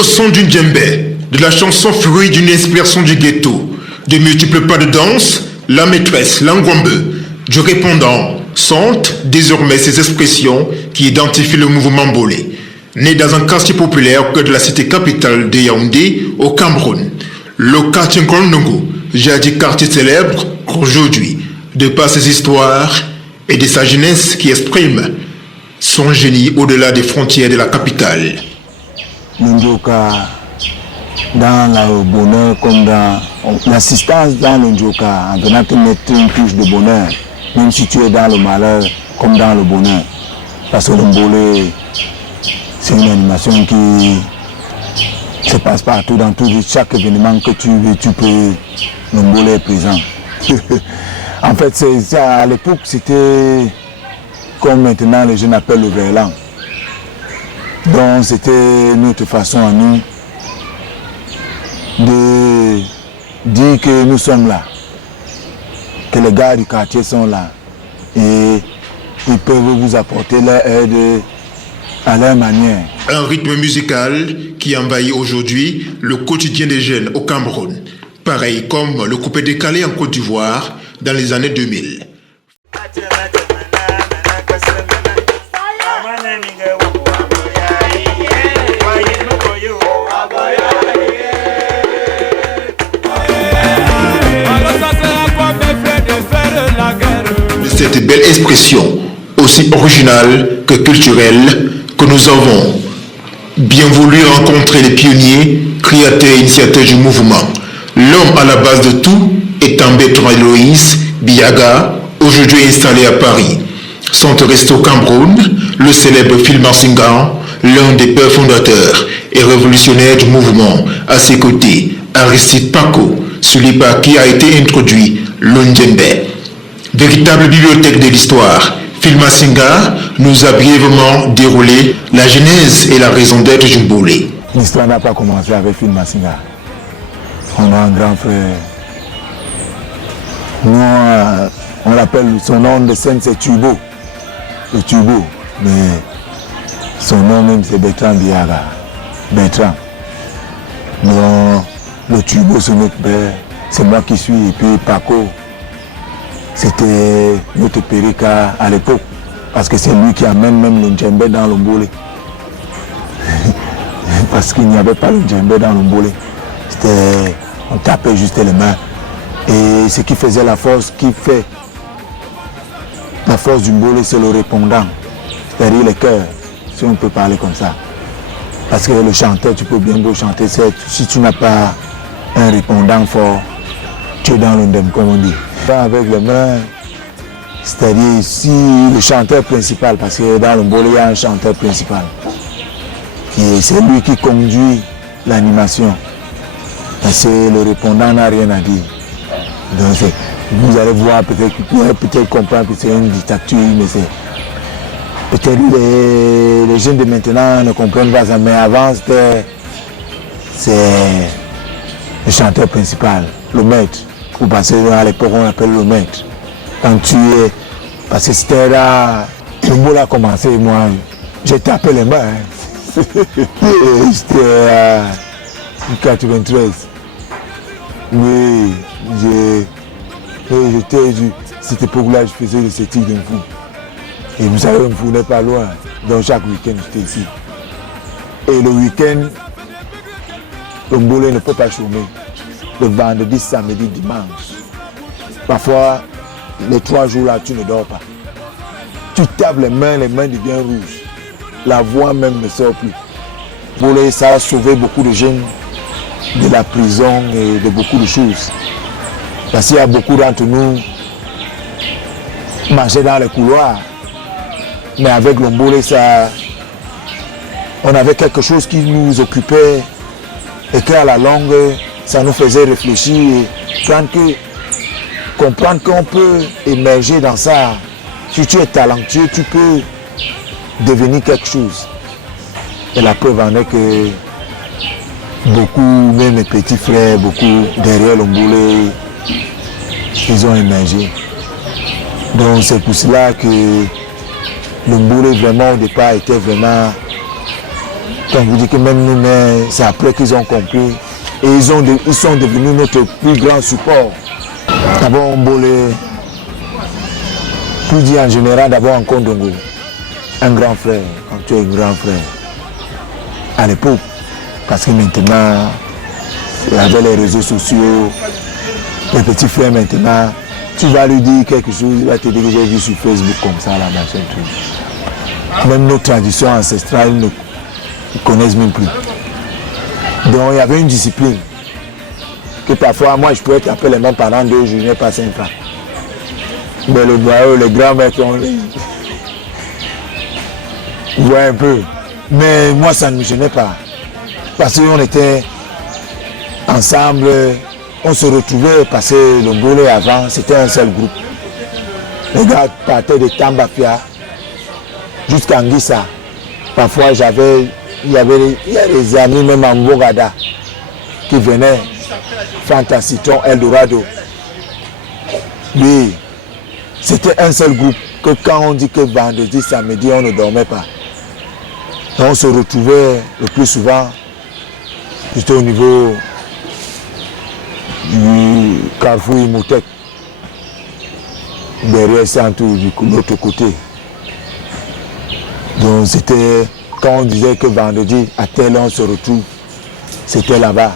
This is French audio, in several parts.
Le son d'une djembé, de la chanson fruit d'une inspiration du ghetto, de multiples pas de danse, la maîtresse, l'angwambe, du répondant, sont désormais ces expressions qui identifient le mouvement Mbolé, né dans un quartier populaire que de la cité capitale de Yaoundé, au Cameroun. Le quartier Ngondongo, jadis quartier célèbre, aujourd'hui, de par ses histoires et de sa jeunesse qui exprime son génie au-delà des frontières de la capitale. L'Indioka, dans le bonheur comme dans l'assistance dans l'Indioka, en venant te mettre une touche de bonheur, même si tu es dans le malheur comme dans le bonheur. Parce que l'Mbolé, c'est une animation qui se passe partout, dans chaque événement que tu veux, l'Mbolé est présent. En fait, à l'époque, c'était comme maintenant les jeunes appellent le verlan. Donc c'était notre façon à nous de dire que nous sommes là, que les gars du quartier sont là et ils peuvent vous apporter leur aide à leur manière. Un rythme musical qui envahit aujourd'hui le quotidien des jeunes au Cameroun, pareil comme le coupé décalé en Côte d'Ivoire dans les années 2000. Cette belle expression, aussi originale que culturelle, que nous avons bien voulu rencontrer les pionniers, créateurs et initiateurs du mouvement. L'homme à la base de tout étant Bertrand Héloïse Biaga, aujourd'hui installé à Paris. Sont restés au Cameroun, le célèbre Phil Massinga, l'un des pères fondateurs et révolutionnaires du mouvement. À ses côtés, Aristide Paco, celui par qui a été introduit l'Ondjembé. Véritable bibliothèque de l'histoire, Phil Massinga nous a brièvement déroulé la genèse et la raison d'être du Mbolé. L'histoire n'a pas commencé avec Phil Massinga. On a un grand frère. Nous, on l'appelle, son nom de scène c'est Turbo. Le Turbo. Mais son nom même c'est Bertrand Biaga. Bertrand. Non, le Turbo c'est notre père. C'est moi qui suis. Et puis Paco. C'était notre périka à l'époque, parce que c'est lui qui amène même le djembé dans le Mbolé. Parce qu'il n'y avait pas le djembé dans le Mbolé. On tapait juste les mains. Et ce qui faisait la force, la force du Mbolé, c'est le répondant, c'est-à-dire le cœur, si on peut parler comme ça. Parce que le chanteur, tu peux bien beau chanter, si tu n'as pas un répondant fort, tu es dans l'ondem, comme on dit. Avec les mains, c'est-à-dire si le chanteur principal, parce que dans le Mbolé, il y a un chanteur principal. Et c'est lui qui conduit l'animation. Parce que le répondant n'a rien à dire. Donc vous allez voir, peut-être comprendre que c'est une dictature, mais peut-être les jeunes de maintenant ne comprennent pas ça, mais avant c'est le chanteur principal, le maître. Parce qu'à l'époque on appelle le maître. Quand tu es, parce que c'était là, le Mbolé a commencé, moi j'ai tapé les mains. C'était en 93. Oui, cette époque-là, je faisais le sétique d'un fou. Et vous savez, un fou n'est pas loin. Donc chaque week-end, j'étais ici. Et le week-end, le Mbolé ne peut pas chômer. Le vendredi, samedi, dimanche. Parfois, les 3 jours là, tu ne dors pas. Tu tapes les mains deviennent rouges. La voix même ne sort plus. Mbolé, ça a sauvé beaucoup de jeunes de la prison et de beaucoup de choses. Parce qu'il y a beaucoup d'entre nous marchaient dans les couloirs. Mais avec le Mbolé, on avait quelque chose qui nous occupait et qu'à la longue, ça nous faisait réfléchir et comprendre qu'on peut émerger dans ça. Si tu es talentueux, tu peux devenir quelque chose. Et la preuve en est que beaucoup, même mes petits frères, beaucoup derrière le Mbolé, ils ont émergé. Donc c'est pour cela que le Mbolé vraiment au départ était vraiment Quand vous dites que même nous, mais c'est après qu'ils ont compris. Et ils sont devenus notre plus grand support. D'abord, Mbolé, plus dit en général, d'abord en Kondongo. Un grand frère, quand tu es un grand frère. À l'époque, parce que maintenant, avec les réseaux sociaux, les petits frères maintenant, tu vas lui dire quelque chose, il va te dire que j'ai vu sur Facebook comme ça, là, machin, tout. Même nos traditions ancestrales, ils ne connaissent même plus. Donc il y avait une discipline. Que parfois, moi, je pouvais taper les mains pendant 2 jours, je n'ai pas 5 ans. Mais le noyau, les grands-mères, vous voyez un peu. Mais moi, ça ne me gênait pas. Parce qu'on était ensemble, on se retrouvait, parce que le Mbolé avant, c'était un seul groupe. Les gars partaient de Tambafia jusqu'à Ngissa. Parfois, il y a des amis, même en Bogada, qui venaient, Fanta Citron, Eldorado. Oui, c'était un seul groupe que quand on dit que vendredi, samedi, on ne dormait pas. Et on se retrouvait le plus souvent juste au niveau du Carrefour Imotech, derrière Santo, de l'autre côté. Donc c'était, quand on disait que vendredi, à tel on se retrouve, c'était là-bas.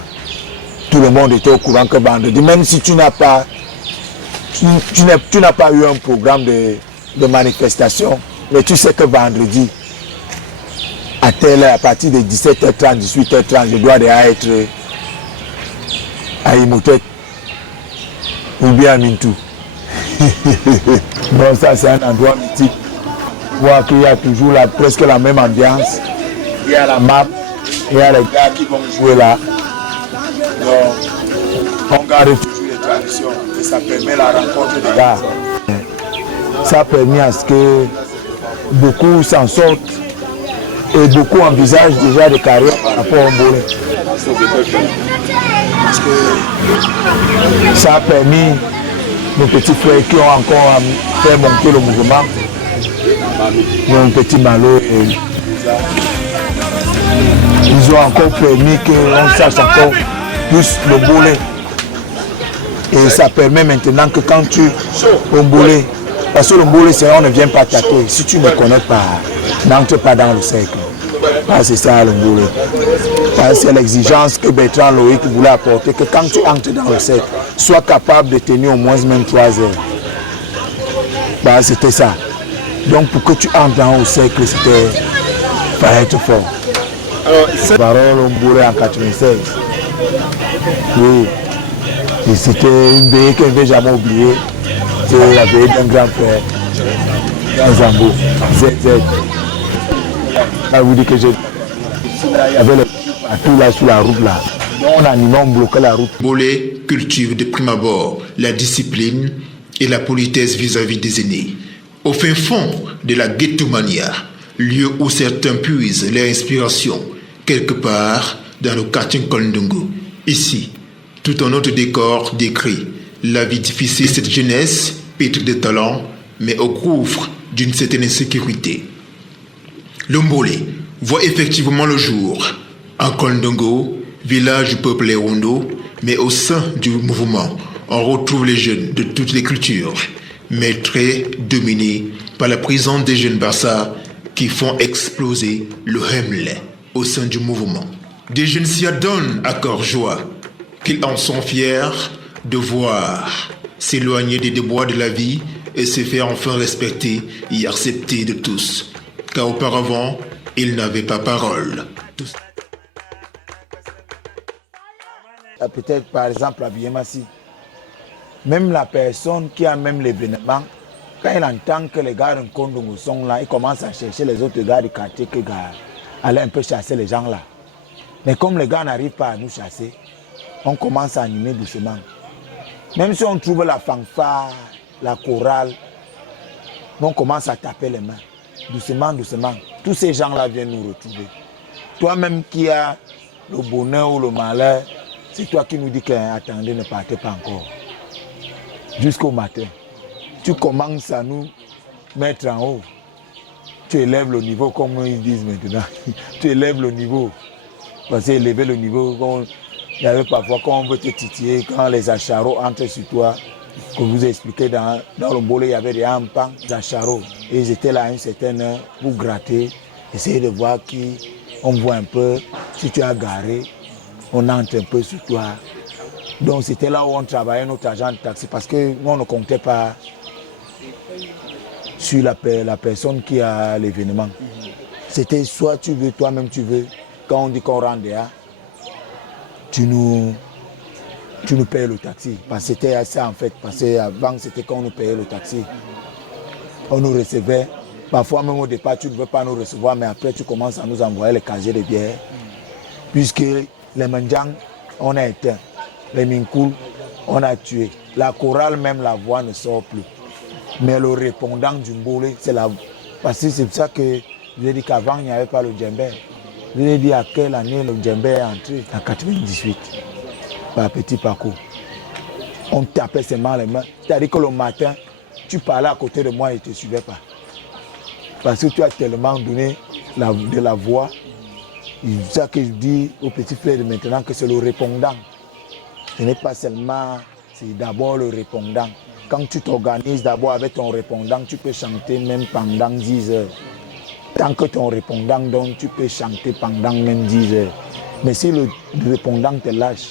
Tout le monde était au courant que vendredi, même si tu n'as pas eu un programme de manifestation, mais tu sais que vendredi, à telle heure, à partir de 17h30, 18h30, je dois déjà être à Imotech ou bien à Mintou. Donc ça, c'est un endroit mythique. Voir qu'il y a toujours presque la même ambiance. Il y a la map, il y a les gars qui vont jouer là. Donc, on garde toujours les traditions et ça permet la rencontre des gars. Ça a permis à ce que beaucoup s'en sortent et beaucoup envisagent déjà des carrières par rapport au Mbolé. Parce que ça a permis nos petits frères qui ont encore fait monter le mouvement. Un petit Malo et ils ont encore permis qu'on sache encore plus le Mbolé. Et ça permet maintenant que quand tu au Mbolé, parce que le Mbolé, on ne vient pas tâter. Si tu ne connais pas, n'entre pas dans le cercle. C'est ça le Mbolé. C'est l'exigence que Bertrand Loïc voulait apporter, que quand tu entres dans le cercle, sois capable de tenir au moins même 3 heures. C'était ça. Donc pour que tu entres dans le cercle, c'était fallait être fort. Parole au Mbolé en 96. Oui. Et c'était une veille que je ne vais jamais oublier. C'est la veille d'un grand frère, un Zambo, ZZ. Je vous dis que il y avait le tout là sur la route là. On animait, on bloquait la route. Mbolé cultive de prime abord la discipline et la politesse vis-à-vis des aînés. Au fin fond de la ghettomania, lieu où certains puisent leur inspiration, quelque part dans le quartier Kondongo. Ici, tout un autre décor décrit la vie difficile de cette jeunesse, pétrie de talent, mais au gouffre d'une certaine insécurité. Le Mbolé voit effectivement le jour en Kondongo, village du peuple Erondo, mais au sein du mouvement, on retrouve les jeunes de toutes les cultures, mais très dominés par la présence des jeunes Barça qui font exploser le Hemley au sein du mouvement. Des jeunes s'y adonnent à cœur joie, qu'ils en sont fiers de voir s'éloigner des déboires de la vie et se faire enfin respecter et accepter de tous. Car auparavant, ils n'avaient pas parole. Peut-être par exemple à Biémassi, même la personne qui a même l'événement, quand il entend que les gars de Kondongo sont là, il commence à chercher les autres gars du quartier qui allaient un peu chasser les gens là. Mais comme les gars n'arrivent pas à nous chasser, on commence à animer doucement. Même si on trouve la fanfare, la chorale, on commence à taper les mains. Doucement, doucement. Tous ces gens-là viennent nous retrouver. Toi-même qui as le bonheur ou le malheur, c'est toi qui nous dis qu'attendez, ne partez pas encore. Jusqu'au matin. Tu commences à nous mettre en haut. tu élèves le niveau, comme ils disent maintenant. Tu élèves le niveau. Parce que élever le niveau, il y avait parfois quand on veut te titiller, quand les acharos entrent sur toi, comme je vous ai expliqué dans le boulot, il y avait des ampans, des acharos. Et ils étaient là à une certaine heure pour gratter, essayer de voir qui, on voit un peu, si tu as garé, on entre un peu sur toi. Donc c'était là où on travaillait notre agent de taxi parce que nous on ne comptait pas sur la personne qui a l'événement. C'était soit tu veux, toi-même tu veux, quand on dit qu'on rend dehors, tu nous payes le taxi. Parce que c'était ça en fait, parce qu'avant c'était quand on nous payait le taxi. On nous recevait, parfois même au départ tu ne veux pas nous recevoir, mais après tu commences à nous envoyer les casiers de bière. Puisque les Mandjang, on a éteint. Les Minkoul, on a tué. La chorale, même la voix ne sort plus. Mais le répondant du Mbolé, c'est la... Parce que c'est pour ça que je vous ai dit qu'avant, il n'y avait pas le djembé. Je vous ai dit à quelle année le djembé est entré. En 98, par petit parcours. On tapait seulement les mains. C'est-à-dire que le matin, tu parlais à côté de moi et je ne te suivais pas. Parce que tu as tellement donné de la voix. C'est ça que je dis aux petits frères de maintenant, que c'est le répondant. Ce n'est pas seulement, c'est d'abord le répondant. Quand tu t'organises d'abord avec ton répondant, tu peux chanter même pendant 10 heures. Tant que ton répondant donne, tu peux chanter pendant même 10 heures. Mais si le répondant te lâche,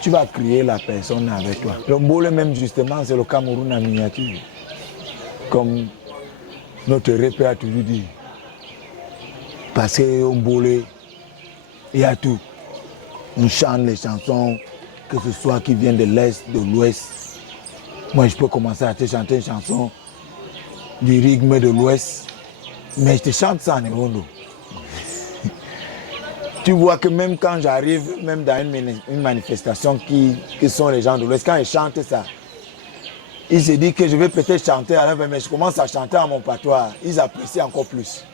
tu vas crier la personne avec toi. Le Mbolé même justement, c'est le Cameroun en miniature. Comme notre repère a toujours dit. Parce qu'au Mbolé, il y a tout. On chante les chansons, que ce soit qui viennent de l'Est, de l'Ouest. Moi, je peux commencer à te chanter une chanson du rythme de l'Ouest, mais je te chante ça en Erondo. Tu vois que même quand j'arrive, même dans une manifestation qui sont les gens de l'Ouest, quand ils chantent ça, ils se disent que je vais peut-être chanter à l'heure, mais je commence à chanter à mon patois. Ils apprécient encore plus.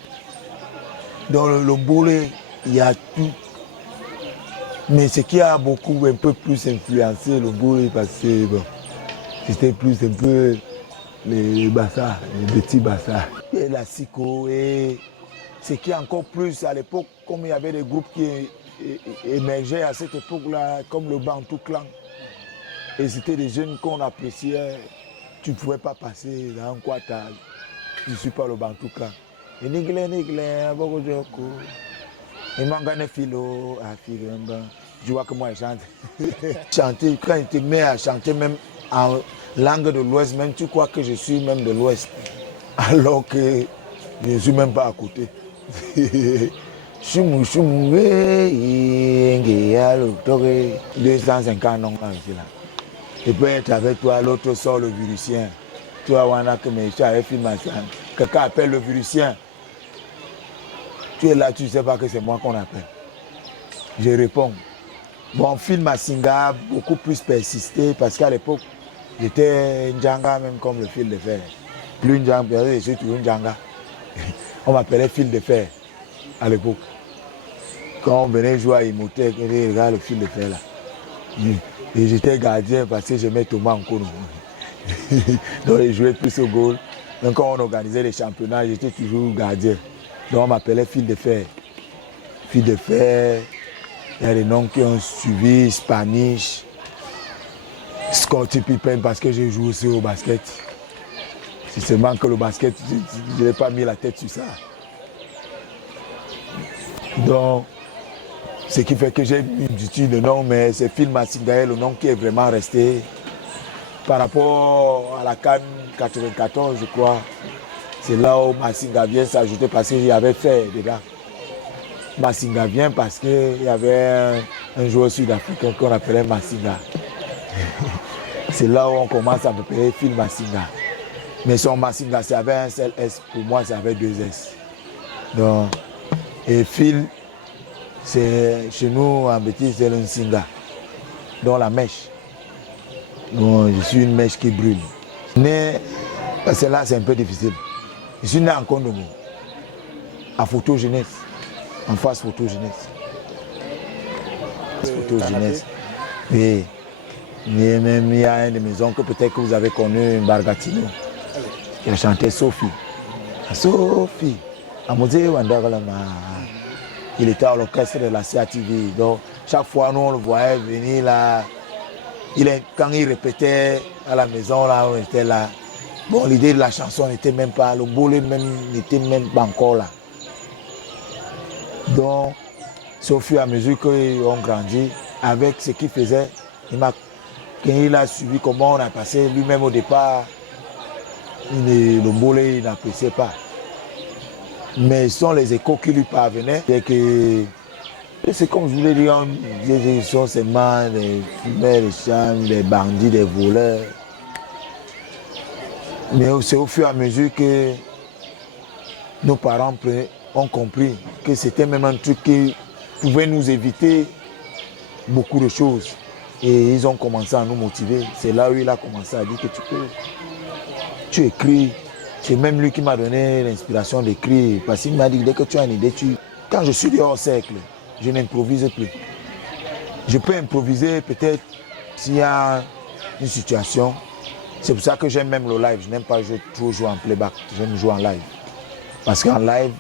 Dans le Mbolé, il y a tout. Mais ce qui a beaucoup, un peu plus influencé le Mbolé, parce que bon, c'était plus un peu les bassards, les petits bassards. Et la Siko, et ce qui est encore plus à l'époque, comme il y avait des groupes qui émergeaient à cette époque-là, comme le Bantou Clan. Et c'était des jeunes qu'on appréciait. Tu ne pouvais pas passer dans un quartal. Je ne suis pas le Bantou Clan. Et et Mangane Philo, je vois que moi je chante. Chanter, quand il te met à chanter même en langue de l'Ouest, même tu crois que je suis même de l'Ouest. Alors que je ne suis même pas à côté. Choumou, choumou, 250 noms là. Et puis être avec toi, l'autre sort le virusien. Toi, Wana, que mes chats et films, quelqu'un appelle le virusien. Tu es là, tu ne sais pas que c'est moi qu'on appelle. Je réponds. Bon, film à Singa a beaucoup plus persisté parce qu'à l'époque, j'étais Ndjanga même comme le fil de fer. Plus Ndjanga, je suis toujours Ndjanga. On m'appelait fil de fer à l'époque. Quand on venait jouer à Imhotep, on disait, regarde le fil de fer là. Et j'étais gardien parce que j'aimais Thomas Nkono. Donc je jouais plus au goal. Donc quand on organisait les championnats, j'étais toujours gardien. Donc on m'appelait fil de fer. Fil de fer, il y a des noms qui ont suivi, Spanish, Scottie Pippen parce que j'ai joué aussi au basket. C'est seulement que le basket, je n'ai pas mis la tête sur ça. Donc, ce qui fait que j'ai une multitude de noms, mais c'est Phil Masinga, le nom qui est vraiment resté par rapport à la CAN 94, je crois. C'est là où Masinga vient s'ajouter parce qu'il y avait fait dedans. Masinga vient parce qu'il y avait un joueur sud-africain qu'on appelait Masinga. C'est là où on commence à m'appeler Phil Masinga. Mais son Masinga, c'est avec un seul S. Pour moi, c'est avec 2 S. Donc, et Phil, c'est chez nous en bêtise, c'est le Nsinga. Donc la mèche. Donc, je suis une mèche qui brûle. Mais, parce que là, c'est un peu difficile. Je suis né en Congo, à Photo Jeunesse, en face Photo Jeunesse. Photo Jeunesse. Oui. Il y a une de mes oncles, peut-être que vous avez connu Bargatino, qui a chanté Sophie. Sophie, Amosé Wandagalama, il était à l'orchestre de la CATV. Donc, chaque fois, nous, on le voyait venir là. Quand il répétait à la maison, là, on était là. Bon, l'idée de la chanson n'était même pas, le boulot même n'était même pas encore là. Donc, c'est au fur et à mesure qu'on grandit, avec ce qu'il faisait, il a suivi comment on a passé. Lui-même, au départ, le boulot, il n'appréciait pas. Mais ce sont les échos qui lui parvenaient. C'est comme je voulais dire, ils sont seulement des fumeurs, des chants, des bandits, des voleurs. Mais c'est au fur et à mesure que nos parents ont compris que c'était même un truc qui pouvait nous éviter beaucoup de choses. Et ils ont commencé à nous motiver. C'est là où il a commencé à dire que tu écris. C'est même lui qui m'a donné l'inspiration d'écrire. Parce qu'il m'a dit, dès que tu as une idée, quand je suis dehors au cercle, je n'improvise plus. Je peux improviser peut-être s'il y a une situation. C'est pour ça que j'aime même le live. Je n'aime pas trop jouer en playback. J'aime jouer en live. Parce qu'en live,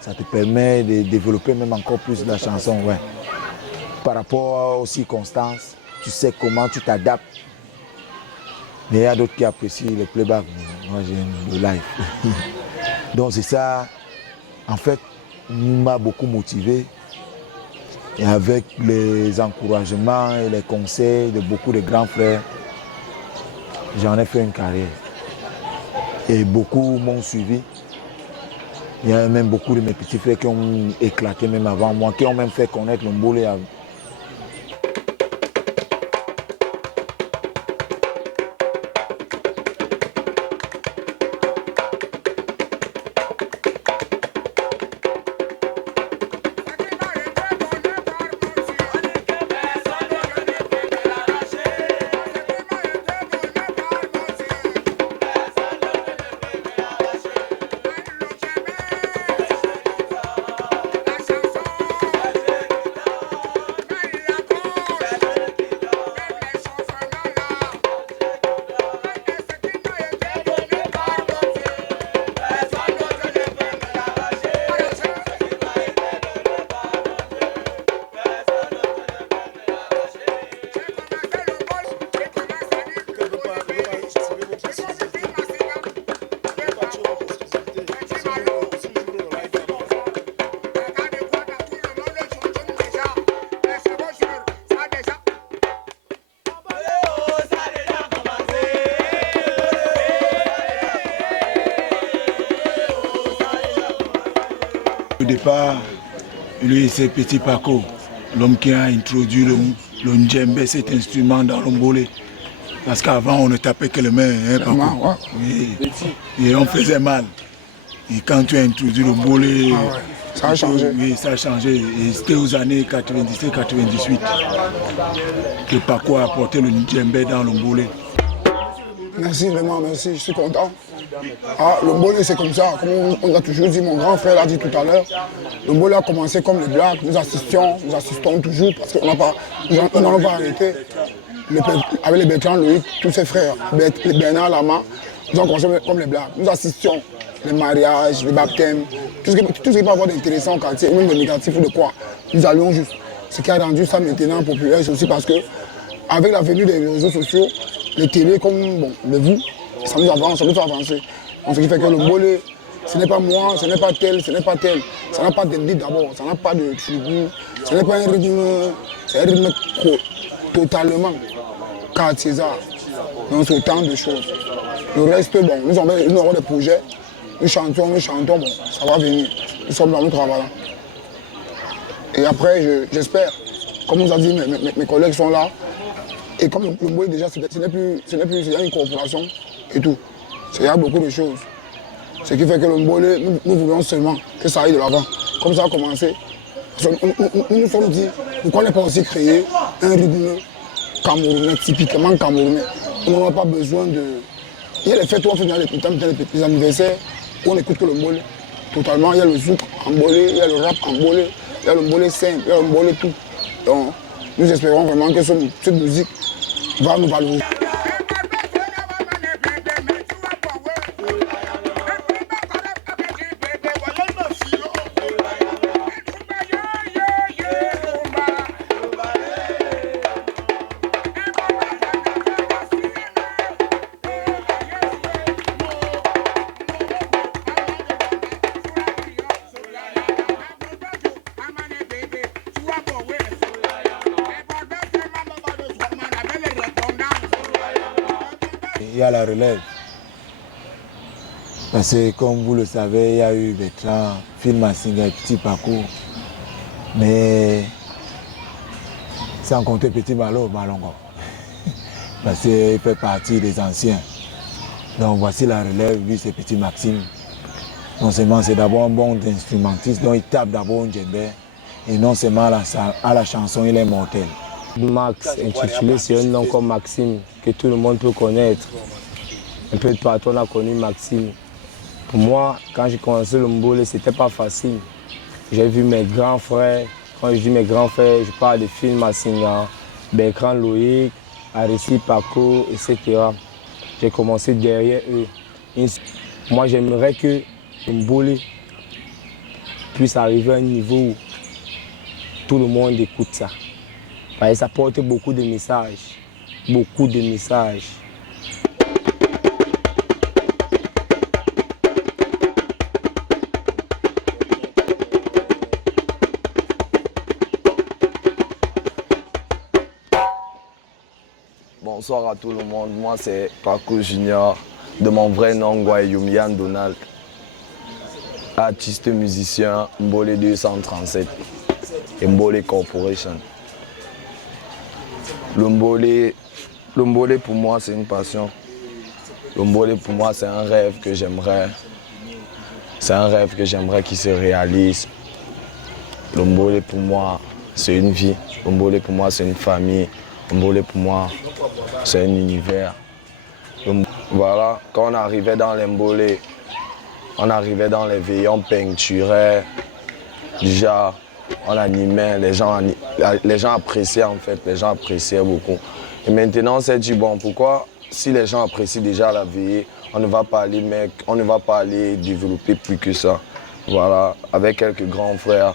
ça te permet de développer même encore plus la chanson. Ouais. Par rapport aux circonstances, tu sais comment tu t'adaptes. Mais il y a d'autres qui apprécient le playback. Moi, j'aime le live. Donc c'est ça, en fait, m'a beaucoup motivé. Et avec les encouragements et les conseils de beaucoup de grands frères, j'en ai fait une carrière. Et beaucoup m'ont suivi. Il y a même beaucoup de mes petits frères qui ont éclaté même avant moi, qui ont même fait connaître le Mbolé. Au départ, lui, c'est Petit Paco, l'homme qui a introduit le ndjembé, cet instrument dans l'ombolé. Parce qu'avant, on ne tapait que les mains, hein, Paco. Ouais. Oui. Et on faisait mal. Et quand tu as introduit le mbolé, ça a changé. Oui, ça a changé. Et c'était aux années 97-98 que Paco a apporté le ndjembé dans l'ombolé. Merci, vraiment, merci, je suis content. Le mbolé, c'est comme ça, comme on a toujours dit, mon grand frère l'a dit tout à l'heure. Le mbolé a commencé comme les blacks, nous assistons toujours parce qu'on n'a pas, nous n'allons pas arrêté. Avec les Bertrand Loïc, tous ses frères, les Bernard Lama, nous avons commencé comme les blacks. Nous assistions les mariages, les baptêmes, tout ce qui peut avoir d'intéressant au quartier, même de négatif ou de quoi. Nous allions juste. Ce qui a rendu ça maintenant populaire, c'est aussi parce que, avec la venue des réseaux sociaux, les télés comme le vous, ça nous avance, ça nous fait avancer. Donc, ce qui fait que le mbolé, ce n'est pas moi, ce n'est pas tel, ce n'est pas tel. Ça n'a pas d'indie d'abord, ça n'a pas de tribu, ce n'est pas un rythme, c'est un rythme totalement quartier-art. Donc c'est autant de choses. Le reste, bon, nous avons des projets, nous chantons, bon, ça va venir. Nous sommes dans nos travail. Et après, j'espère, comme vous avez dit, mes collègues sont là. Et comme le mbolé déjà, ce n'est plus, il y a une corporation et tout. Il y a beaucoup de choses. Ce qui fait que le mbolé, nous voulons seulement que ça aille de l'avant. Comme ça a commencé. Nous nous sommes dit, pourquoi ne pas aussi créer un rythme camerounais, typiquement camerounais. On n'a pas besoin de... Il y a les fêtes où on fait des anniversaires, où on écoute que le mbolé. Totalement, il y a le zouk en mbolé, il y a le rap en mbolé, il y a le mbolé simple, il y a le mbolé tout. Donc, nous espérons vraiment que cette musique va nous valoriser. il y a la relève. Parce que comme vous le savez, il y a eu Bertrand, Phil Masinga, Petit Paco. Mais sans compter Petit Malo, Malongo. Parce qu'il fait partie des anciens. Donc voici la relève, lui c'est Petit Maxime. Non seulement c'est d'abord un bon instrumentiste, donc il tape d'abord un djembé. Et non seulement à la chanson, il est mortel. Max, intitulé, c'est un nom comme Maxime, que tout le monde peut connaître. Un peu de partout, on a connu Maxime. Pour moi, quand j'ai commencé le Mbolé, c'était pas facile. J'ai vu mes grands frères. Quand je dis mes grands frères, je parle de Phil Masinga, Bertrand Loïc, Arissi Paco, etc. J'ai commencé derrière eux. Moi, j'aimerais que le Mbolé puisse arriver à un niveau où tout le monde écoute ça. Parce que ça porte beaucoup de messages. Beaucoup de messages. Bonsoir à tout le monde, moi c'est Paco Junior, de mon vrai nom Guayumian Donald, artiste musicien Mbolé 237 et Mbolé Corporation. Le Mbolé pour moi c'est une passion, le Mbolé pour moi c'est un rêve que j'aimerais, qu'il se réalise. Le Mbolé pour moi c'est une vie, le Mbolé pour moi c'est une famille. Le Mbolé pour moi, c'est un univers. Voilà, quand on arrivait dans les Mbolé, on arrivait dans les veillons peinturés. Déjà, on animait, les gens appréciaient en fait, les gens appréciaient beaucoup. Et maintenant, on s'est dit, bon, pourquoi, si les gens apprécient déjà la veillée, on ne va pas aller développer plus que ça. Voilà, avec quelques grands frères,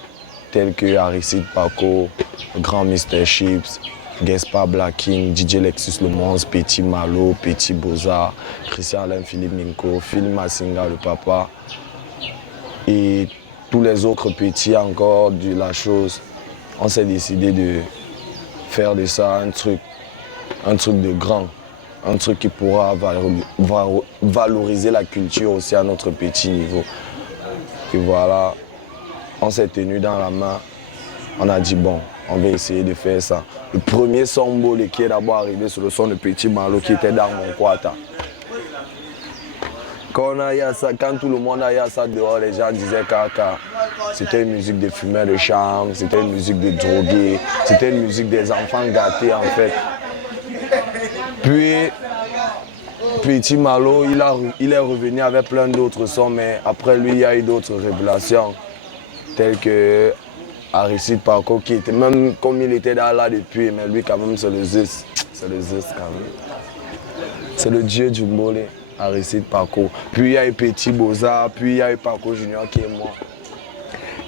tels que Aristide Paco, le grand Mr. Chips, Gaspard Black King, DJ Lexus Le Mons, Petit Malo, Petit Boza, Christian Alain Philippe Minko, Phil Masinga le papa et tous les autres petits encore de la chose. On s'est décidé de faire de ça un truc de grand, un truc qui pourra valoriser la culture aussi à notre petit niveau. Et voilà, on s'est tenu dans la main, on a dit bon, on va essayer de faire ça. Le premier son Mbolé qui est d'abord arrivé sur le son de Petit Malo qui était dans mon quarta. Quand tout le monde a eu ça dehors, les gens disaient que c'était une musique de fumeurs de charme, c'était une musique de drogués, c'était une musique des enfants gâtés en fait. Puis Petit Malo, il est revenu avec plein d'autres sons, mais après lui il y a eu d'autres révélations, telles que Aristide Paco qui était même comme il était là depuis, mais lui quand même c'est le Zeus. C'est le Zeus quand même. C'est le dieu du Mbolé, Aristide Paco. Puis il y a eu Petit Boza, puis il y a eu Paco Junior qui est mort.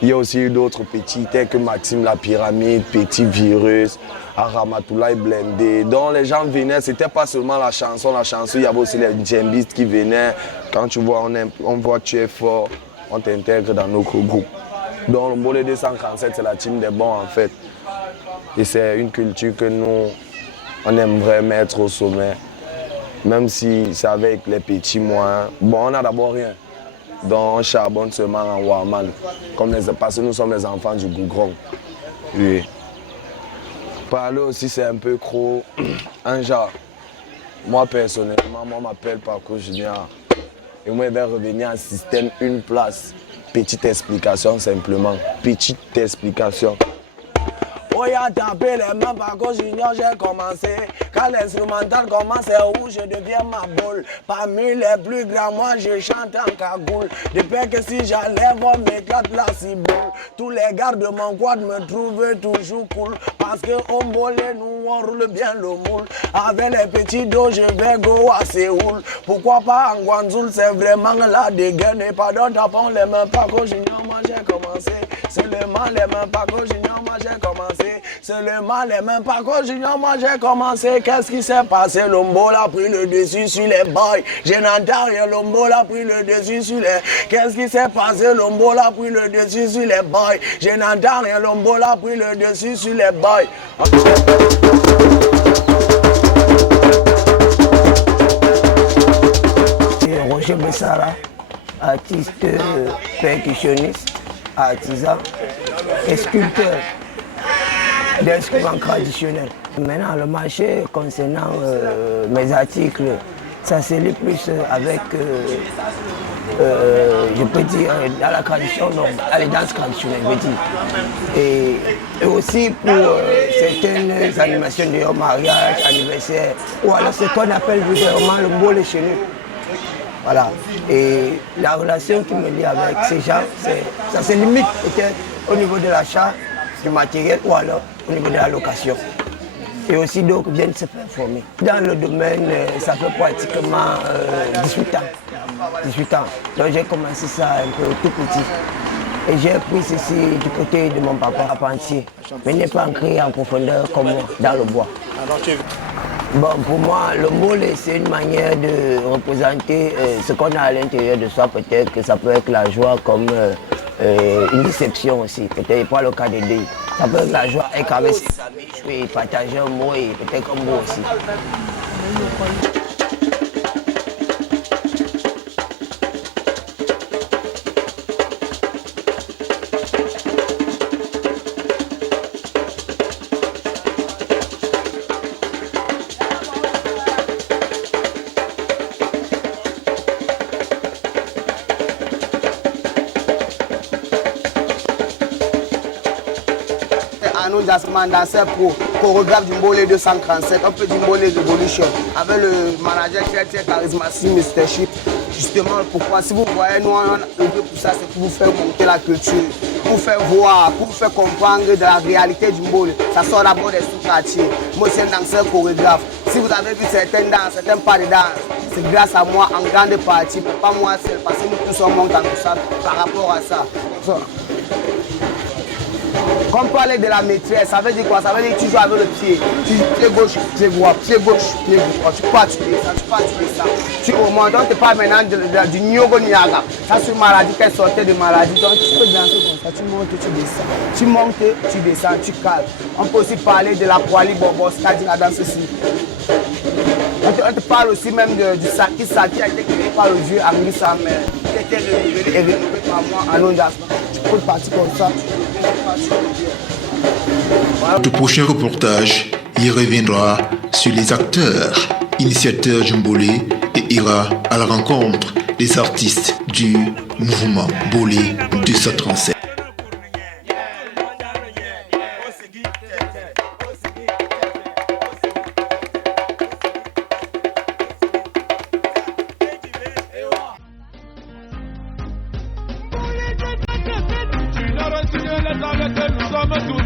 Il y a aussi eu d'autres petits tels que Maxime la Pyramide, Petit Virus, Aramatoulaye Blindé. Donc les gens venaient, c'était pas seulement la chanson, il y avait aussi les djembistes qui venaient. Quand tu vois, on voit que tu es fort, on t'intègre dans notre groupe. Donc le Mbolé 237, c'est la team des bons en fait. Et c'est une culture que nous, on aimerait mettre au sommet. Même si c'est avec les petits moyens. Bon, on n'a d'abord rien. Donc on charbonne seulement en Warman. Parce que nous sommes les enfants du Gougron. Oui. Parler aussi, c'est un peu trop un genre. Moi personnellement, moi m'appelle Paco Junior. Et moi, je vais revenir en système une place. Petite explication simplement. Petite explication. Oh, y a tapé les mains, Paco Junior, j'ai commencé. Quand l'instrumental commence, c'est où je deviens ma boule. Parmi les plus grands, moi je chante en cagoule. Depuis que si j'enlève, on m'éclate la ciboule. Tous les gars de mon quad me trouvent toujours cool. Parce que au Mbolé, nous on roule bien le moule. Avec les petits dos, je vais go à Séoul. Pourquoi pas en Guanzoul, c'est vraiment la dégaine. Et pardon, tapons les mains, Paco Junior, moi j'ai commencé. Seulement les mains, Paco Junior, moi j'ai commencé. Seulement les mains, Paco Junior, moi j'ai commencé. Qu'est-ce qui s'est passé? Le Mbolé a pris le dessus sur les boys. Je n'entends rien, le Mbolé a pris le dessus sur les... Qu'est-ce qui s'est passé? Le Mbolé a pris le dessus sur les boys. Je n'entends rien, le Mbolé a pris le dessus sur les boys. Roger Bessara, artiste percussionniste, artisan et sculpteur d'instruments traditionnels. Maintenant, le marché concernant mes articles, ça se lie plus avec, je peux dire, dans la tradition, donc, dans les danses traditionnelles, je veux dire. Et aussi pour certaines animations de mariage, anniversaire, ou alors ce qu'on appelle vraiment le mbolé chez nous. Voilà. Et la relation qui me lie avec ces gens, ça se limite peut-être au niveau de l'achat du matériel ou alors au niveau de la location. Et aussi d'autres viennent se faire former. Dans le domaine, ça fait pratiquement 18 ans. Donc j'ai commencé ça un peu tout petit. Et j'ai pris ceci du côté de mon papa, entier, mais n'est pas ancré en profondeur comme moi, dans le bois. Bon, pour moi, le mbolé, c'est une manière de représenter ce qu'on a à l'intérieur de soi. Peut-être que ça peut être la joie comme une déception aussi. Peut-être pas le cas de deuil. Ça peut être la joie avec ses amis, jouer, partager un mot et peut-être un mot aussi. Jasman, danseur pro, chorégraphe du Mbolé 237, un peu du Mbolé Revolution, avec le manager très charismatique, Mr. Chip. Justement, pourquoi, si vous voyez, nous, on a œuvré pour ça, c'est pour vous faire monter la culture, pour vous faire voir, pour vous faire comprendre de la réalité du Mbolé. Ça sort d'abord des sous-quartiers. Moi, je suis un danseur chorégraphe. Si vous avez vu certaines danses, certains pas de danse, c'est grâce à moi en grande partie, mais pas moi seul, parce que nous tous on monte en tout ça par rapport à ça. Quand on parle de la maîtresse, ça veut dire quoi? Ça veut dire que tu joues avec le pied. Tu joues pied gauche, pied droit, pied gauche, pied droit. Tu peux tuer ça, tu peux tuer ça. Tu remontes, donc tu parles maintenant du Nyogo Niaga. Ça c'est une maladie qu'elle sortait de maladie. Donc tu peux danser comme ça, tu montes, tu descends. Tu montes, tu descends, tu cales. On peut aussi parler de la poali bobo, c'est-à-dire la danse aussi. On te parle aussi même du saki qui a été créé par le vieux Amri Samer, qui a été rénové et rénové par moi en Ondas. Tu peux partir comme ça. Le prochain reportage y reviendra sur les acteurs, initiateurs du Mbolé et ira à la rencontre des artistes du mouvement Mbolé 237. Nous sommes tous